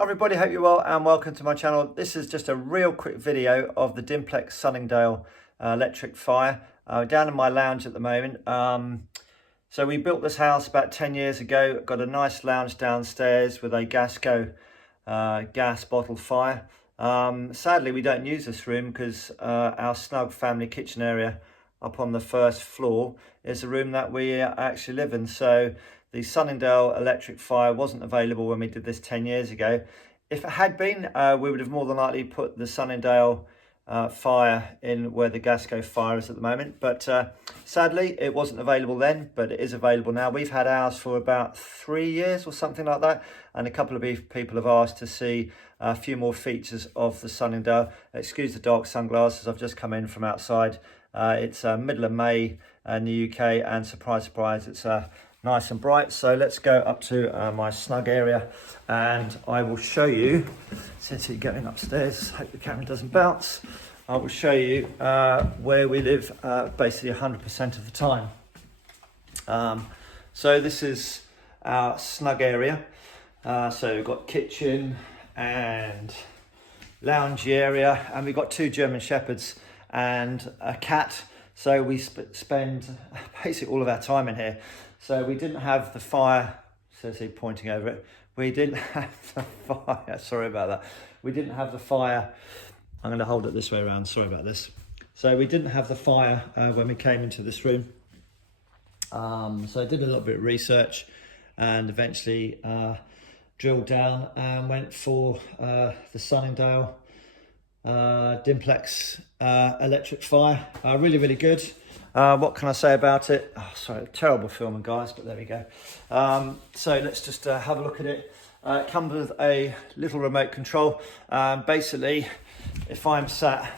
Hi everybody, hope you're well and welcome to my channel. This is just a real quick video of the Dimplex Sunningdale electric fire. Down in my lounge at the moment. So we built this house about 10 years ago. Got a nice lounge downstairs with a Gasco gas bottle fire. Sadly, we don't use this room because our snug family kitchen area up on the first floor is a room that we actually live in. So the Sunningdale electric fire wasn't available when we did this 10 years ago. If it had been, we would have more than likely put the Sunningdale fire in where the Gasco fire is at the moment. But sadly, it wasn't available then, but it is available now. We've had ours for about 3 years or something like that. And a couple of people have asked to see a few more features of the Sunningdale. Excuse the dark sunglasses, I've just come in from outside. It's middle of May in the UK, and surprise, surprise, it's nice and bright. So let's go up to my snug area and I will show you, since you're going upstairs, hope the camera doesn't bounce, I will show you where we live basically 100% of the time. So this is our snug area. So we've got kitchen and lounge area, and we've got 2 German Shepherds and a cat. So we spend basically all of our time in here. So we didn't have the fire, says he pointing over it. We didn't have the fire, sorry about that. We didn't have the fire, I'm gonna hold it this way around, sorry about this. So we didn't have the fire when we came into this room. So I did a little bit of research and eventually drilled down and went for the Sunningdale Dimplex electric fire. Really, really good. What can I say about it? Oh, sorry, terrible filming, guys, but there we go. So let's just have a look at it. It comes with a little remote control. Basically, if I'm sat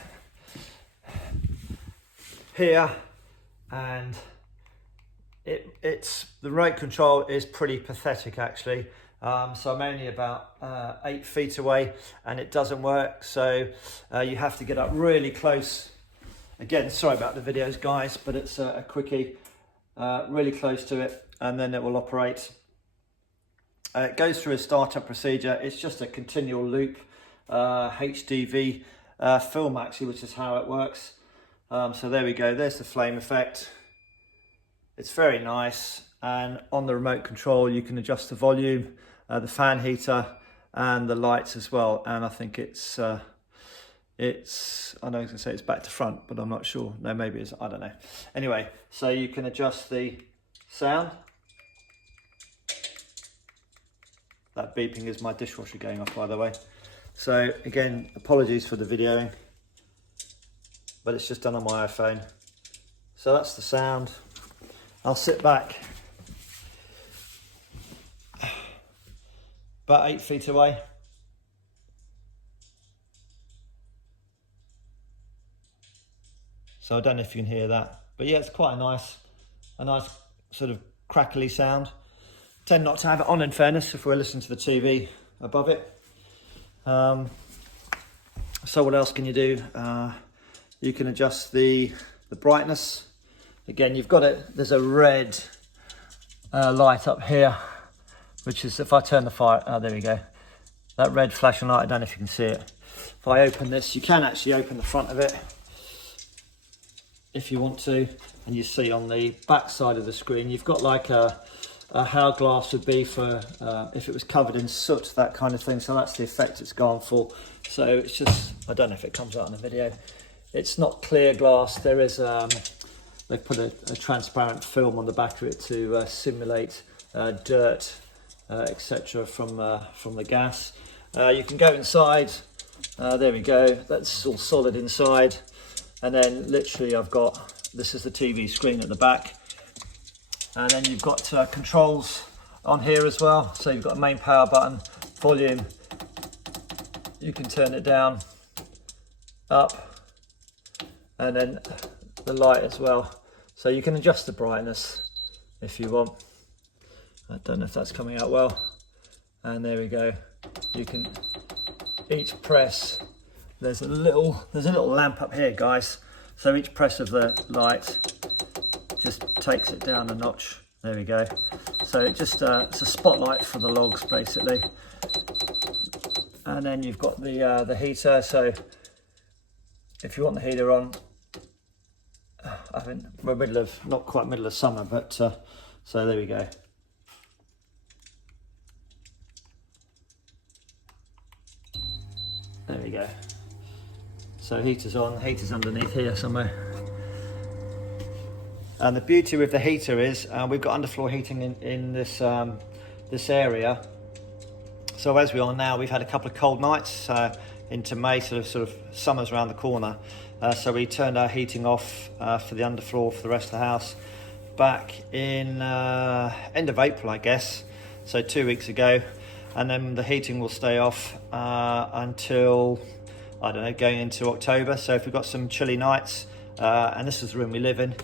here and the remote control is pretty pathetic actually. So I'm only about 8 feet away and it doesn't work. So you have to get up really close. Again, sorry about the videos, guys, but it's a quickie, really close to it, and then it will operate. It goes through a startup procedure. It's just a continual loop HDV film actually, which is how it works. So there we go, there's the flame effect. It's very nice, and on the remote control you can adjust the volume, the fan heater and the lights as well. And I think I know I was going to say it's back to front, but I'm not sure. No, maybe it's, I don't know. Anyway, so you can adjust the sound. That beeping is my dishwasher going off, by the way. So again, apologies for the videoing, but it's just done on my iPhone. So that's the sound. I'll sit back about 8 feet away. So I don't know if you can hear that, but yeah, it's quite a nice sort of crackly sound. Tend not to have it on, in fairness, if we're listening to the TV above it. So what else can you do? You can adjust the brightness. Again, you've got it. There's a red light up here, which is, if I turn the fire, oh, there we go. That red flashing light, I don't know if you can see it. If I open this, you can actually open the front of it if you want to, and you see on the back side of the screen you've got like how glass would be for if it was covered in soot, that kind of thing. So that's the effect it's gone for. So it's just, I don't know if it comes out in the video, it's not clear glass. There is they put a transparent film on the back of it to simulate dirt, etc. from the gas. You can go inside. There we go, that's all solid inside. And then literally this is the TV screen at the back. And then you've got controls on here as well. So you've got a main power button, volume. You can turn it down, up, and then the light as well. So you can adjust the brightness if you want. I don't know if that's coming out well. And there we go. You can, each press, there's a little lamp up here, guys. So each press of the light just takes it down a notch. There we go. So it just it's a spotlight for the logs basically. and then you've got the heater. So if you want the heater on, we're middle of, not quite middle of summer, but so there we go. There we go. So heater's on, heater's underneath here somewhere. And the beauty with the heater is we've got underfloor heating in this this area. So as we are now, we've had a couple of cold nights into May, sort of summer's around the corner. So we turned our heating off for the underfloor for the rest of the house back in end of April, I guess. So 2 weeks ago, and then the heating will stay off until, I don't know, going into October. So if we've got some chilly nights, and this is the room we live in,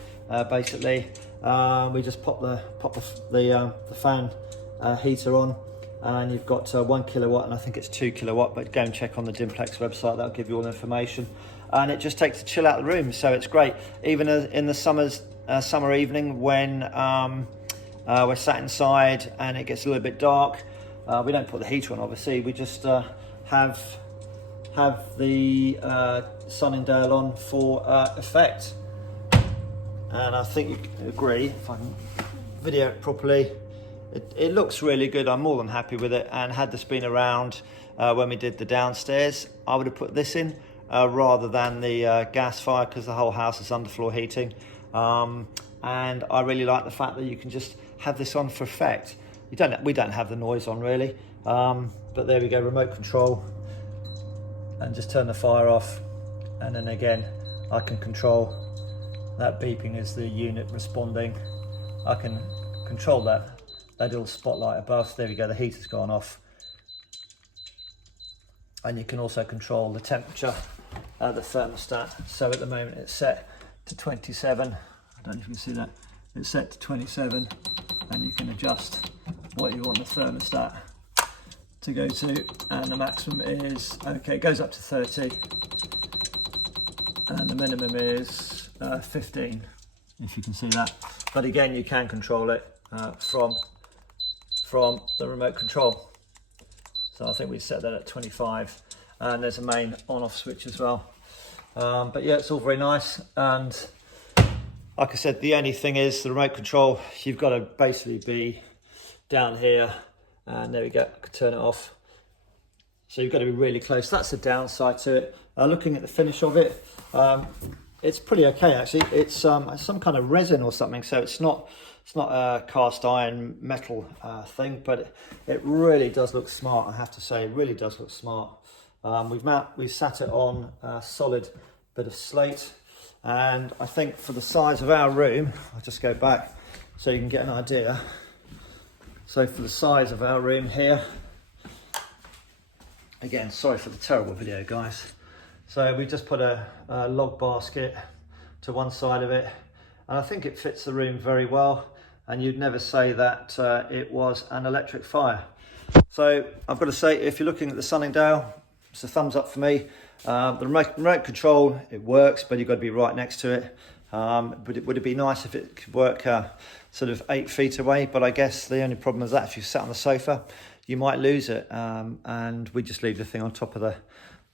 basically, we just pop the fan heater on, and you've got 1 kilowatt, and I think it's 2 kilowatt, but go and check on the Dimplex website, that'll give you all the information. And it just takes the chill out of the room, so it's great. Even in the summer evening when we're sat inside and it gets a little bit dark, we don't put the heater on, obviously. We just have the Sunningdale on for effect. And I think you can agree, if I can video it properly, it looks really good. I'm more than happy with it. And had this been around when we did the downstairs, I would have put this in rather than the gas fire, because the whole house is underfloor heating. And I really like the fact that you can just have this on for effect. We don't have the noise on really, but there we go, remote control, and just turn the fire off, and then again I can control that beeping as the unit responding. I can control that little spotlight above. There we go, the heater's gone off, and you can also control the temperature, the thermostat. So at the moment it's set to 27. I don't know if you can see that. It's set to 27, and you can adjust what you want the thermostat to go to, and the maximum is, okay, it goes up to 30, and the minimum is 15, if you can see that. But again, you can control it from the remote control. So I think we set that at 25, and there's a main on-off switch as well. But yeah, it's all very nice. And like I said, the only thing is the remote control, you've got to basically be down here, and there we go, I can turn it off. So you've got to be really close. That's the downside to it. Looking at the finish of it, it's pretty okay actually. It's some kind of resin or something, so it's not a cast iron metal thing, but it really does look smart, I have to say. It really does look smart. We've sat it on a solid bit of slate, and I think for the size of our room, I'll just go back so you can get an idea. So for the size of our room here, again, sorry for the terrible video, guys. So we just put a log basket to one side of it, and I think it fits the room very well, and you'd never say that it was an electric fire. So I've got to say, if you're looking at the Sunningdale, it's a thumbs up for me. The remote control, it works, but you've got to be right next to it. Would it be nice if it could work sort of 8 feet away? But I guess the only problem is that if you sat on the sofa, you might lose it. And we just leave the thing on top of the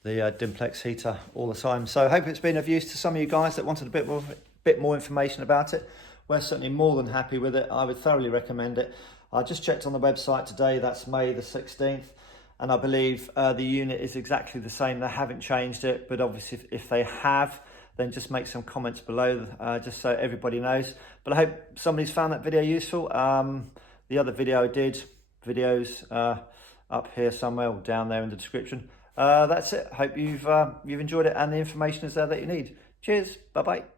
Dimplex heater all the time. So I hope it's been of use to some of you guys that wanted a bit more information about it. We're certainly more than happy with it. I would thoroughly recommend it. I just checked on the website today, that's May the 16th. And I believe the unit is exactly the same. They haven't changed it, but obviously if they have, then just make some comments below, just so everybody knows. But I hope somebody's found that video useful. The other video I did, videos up here somewhere or down there in the description. That's it. Hope you've enjoyed it, and the information is there that you need. Cheers. Bye-bye.